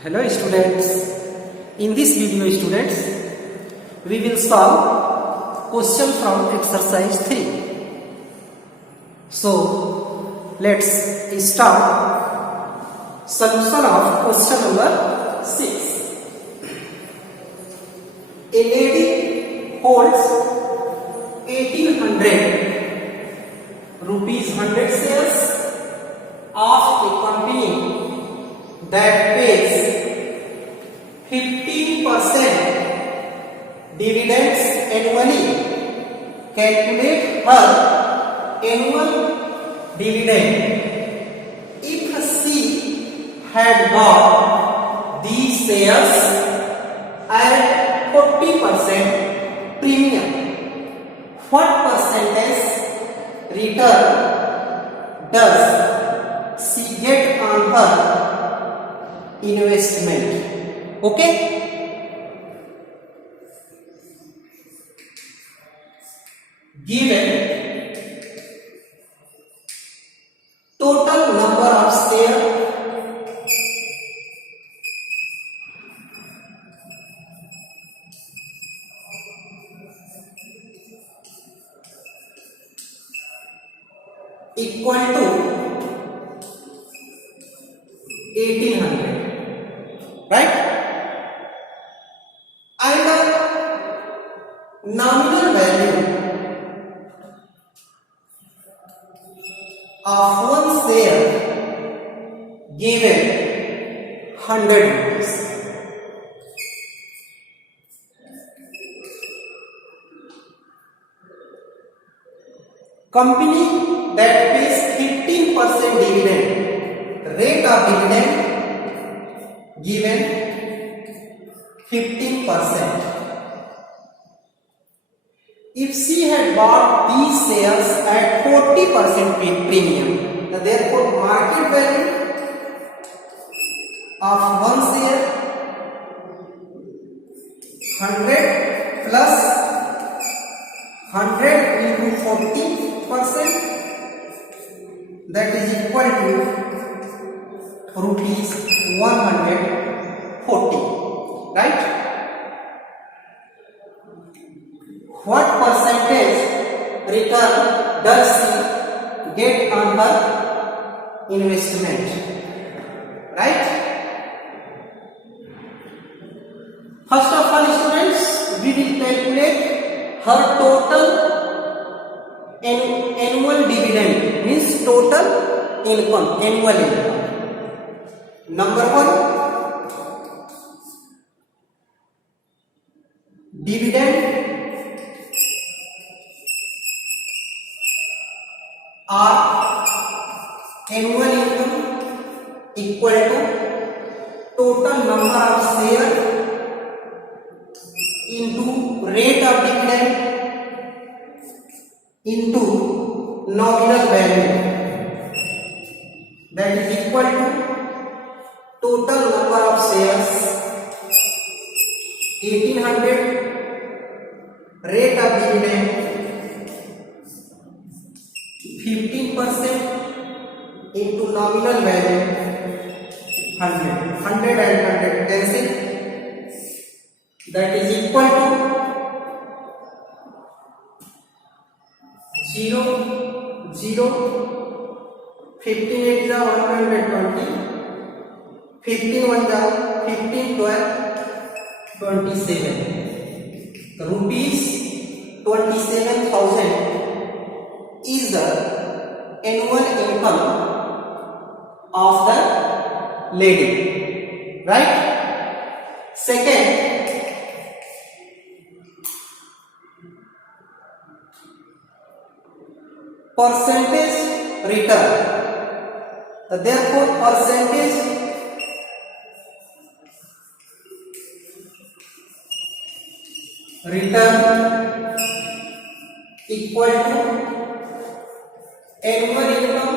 Hello students, in this video students, we will solve question from exercise 3. So, let's start solution of question number 6. A lady holds 1800 rupees 100 shares of a company that pays 15% dividends annually. Calculate her annual dividend if she had bought these shares at 40% premium. What percentage return does she get on her investment? Okay, given total number of shares equal to 1800, right? And the nominal value of one share given 100 rupees. Company that pays 15% dividend, rate of dividend given 15%. If she had bought these shares at 40% premium, therefore market value of one share 100 plus 100 into 40%, that is equal to rupees 140, right? What percentage return does she get on her investment, right? First of all students, we will calculate her total annual dividend, means total income, annual income. Number 1, dividend or annual income equal to total number of shares into rate of dividend into nominal value, that is equal to total number of shares 1800, rate of dividend 15% into nominal value 100. 100 and 100 cancel, that is equal to 0, 0, 15 8 is 120, 15 1 is 15, 12, 27. Rupees 27,000 is the annual income of the lady, right? Second, percentage return. Therefore, percentage return equal to annual income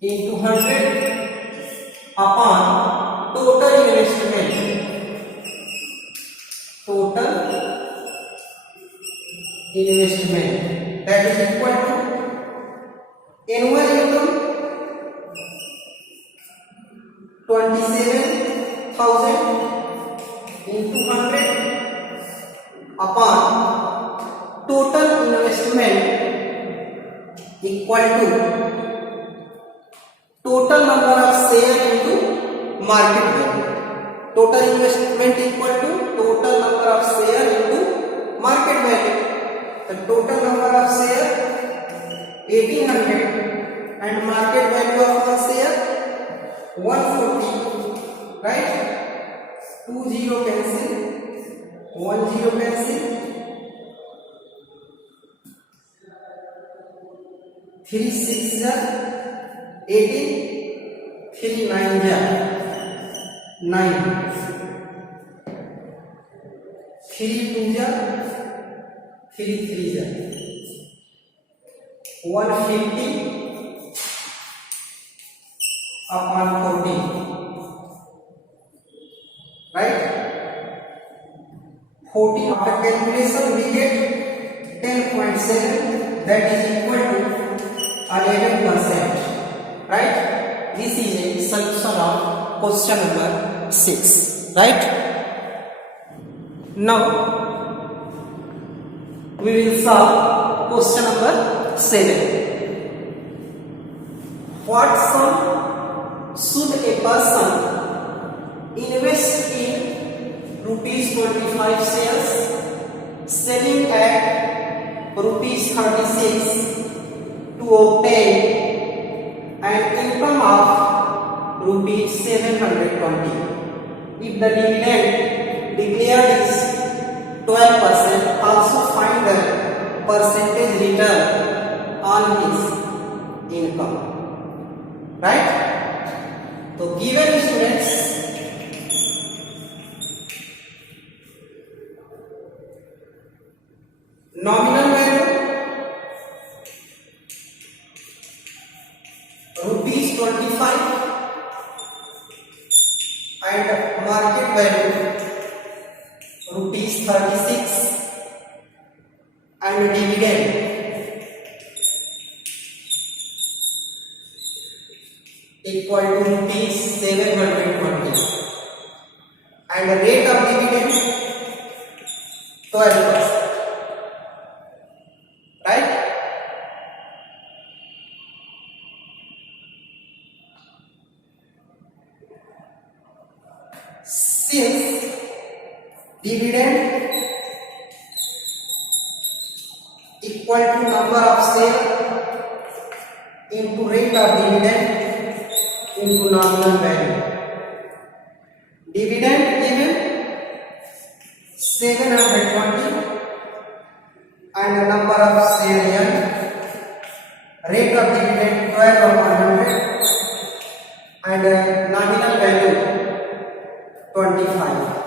into 100 upon total investment. Total investment, that is equal to annual income 27,000 into 100 upon total investment equal to total number of share into market value. Total investment equal to total number of share into market value. The total number of share 1800 and market value of the share 140, right? 2 0 cancel, 1 0 cancel, 3 6 18, 3 9 9, 3 2 3 3 150 upon 40, right? 40 after calculation we get 10.7, that is equal to 11%, right? This is a solution of question number 6, right? Now we will solve question number 7. What sum should a person invest in rupees 25 shares selling at rupees 36 to obtain an income of rupees 720 if the dividend declared is 12%? Also find the percentage return on his income, right? So given students, nominal value rupees 25 and market value rupees 36 and dividend equal to rupees 720 and the rate of dividend 12%, right? Since dividend equal to number of share into rate of dividend into nominal value, dividend given 720 and the number of share here, rate of dividend 12 upon 100 and nominal value 25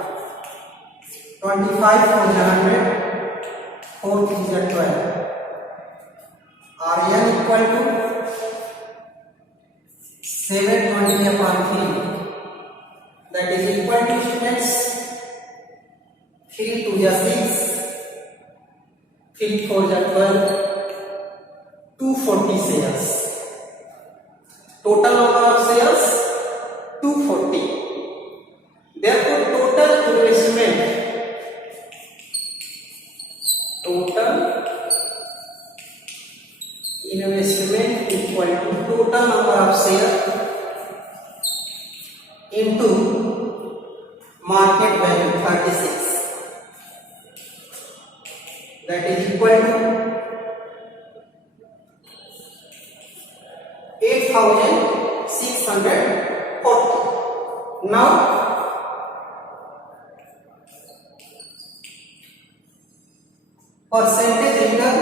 for 100, 4 3 12, Rn equal to 720 upon 3, that is equal to students 3 2 6, 3 4 12, 240 shares. Total number of shares 240. Therefore total investment equal to total number of shares into market value 36, that is equal to 8,640. Now percentage return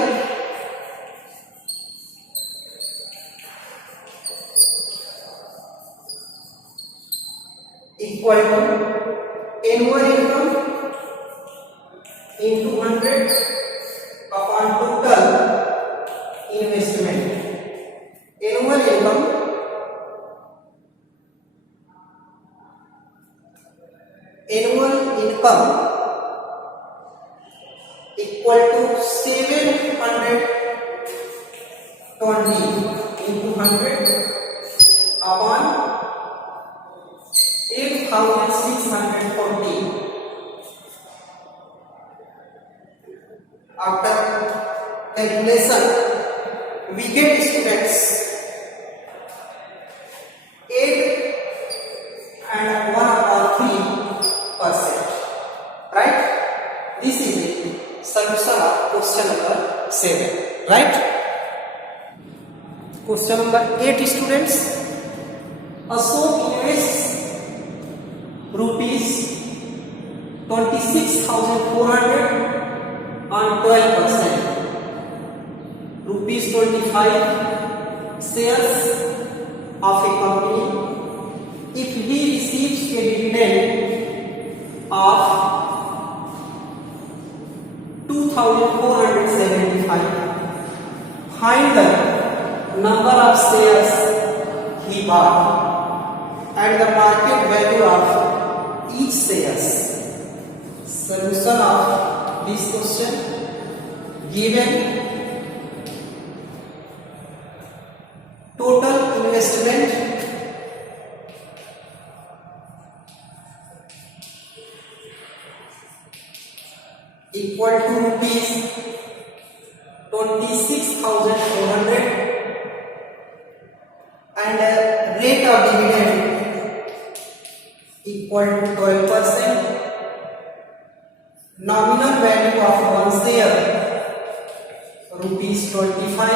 equal to annual income into 100 upon total investment. Annual income equal to 720 into 100 upon 8,640. After calculation, we get students 8 and 1/3%. Right? This is the solution of question number 7. Right? Question number 8, students. Ashok invests rupees 26,400 on 12%. Rupees 25 shares of a company. If he receives a dividend of 2,475, find the number of shares he bought and the market value of each shares. Solution of this question: given total investment equal to rupees 26,400 and rate of dividend equal to 12%. Nominal value of one share rupees 25.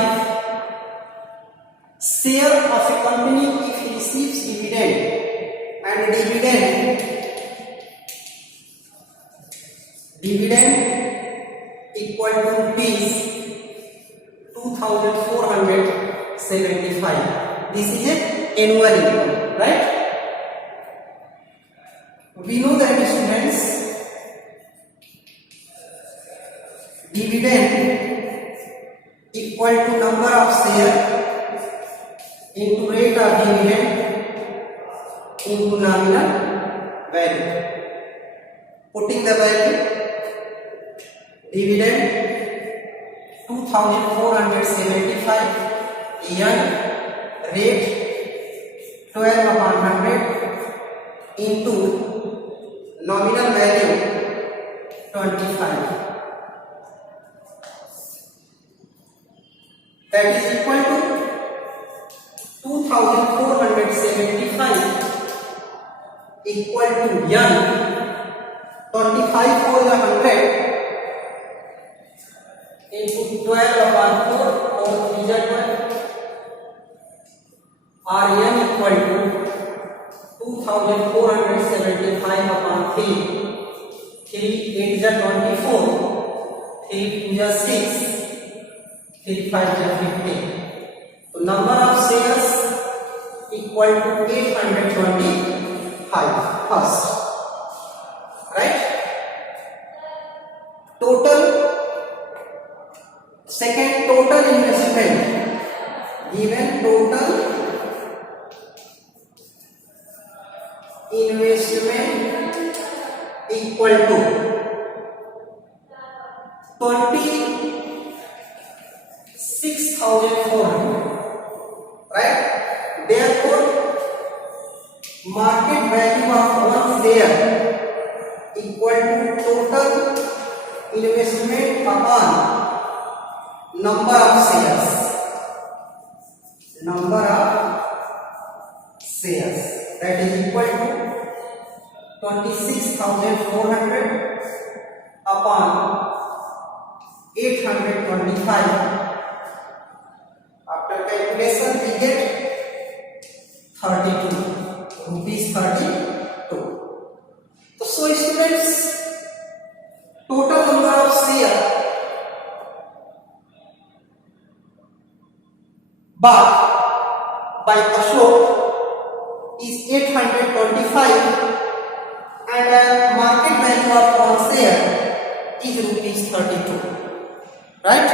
Share of a company if it receives dividend and dividend equal to rupees 2,475. This is an annual income, right? We know that, students, dividend equal to number of share into rate of dividend into nominal value. Putting the value: dividend 2,475 year, rate 12/100 into nominal value 25. That is equal to 2,475 equal to N 25 for the 100 into 12/4 or 3/12 or N equal to 2,475/3. 3 8 is 24, 3 2 is 6, 3 5 is 15. So number of shares equal to 825 first. Right? Total investment, given total investment equal to 26,400. Right? Therefore, market value of one share equal to total investment upon number of shares. That is equal to 26,400 upon 825. After calculation, we get 32 rupees 32. So students, total number of share bought by Ashok is 825 and market value of one share is rupees 32. Right?